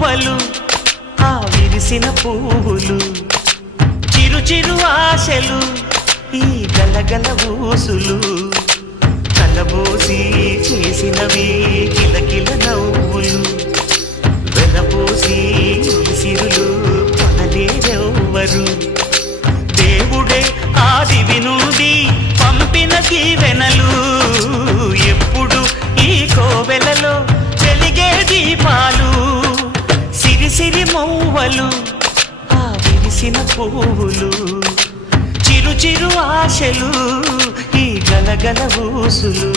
మౌవలు ఆ విరిసిన పువ్వులు చిరు చిరు ఆశలు ఈ గలగల ఊసులు కలబోసి చేసినవి కిలకిల నవ్వులు వెలబోసి సిరులు కొనలేరెవ్వరు దేవుడే ఆదివి నుండి పంపిన దీవెనలు ఎప్పుడు ఈ కోవెలలో వెలిగే దీపాలు సిరి సిరి మౌవలు ఆ విరిసిన పువ్వులు చిరు చిరు ఆశలు ఈ గలగల ఊసులు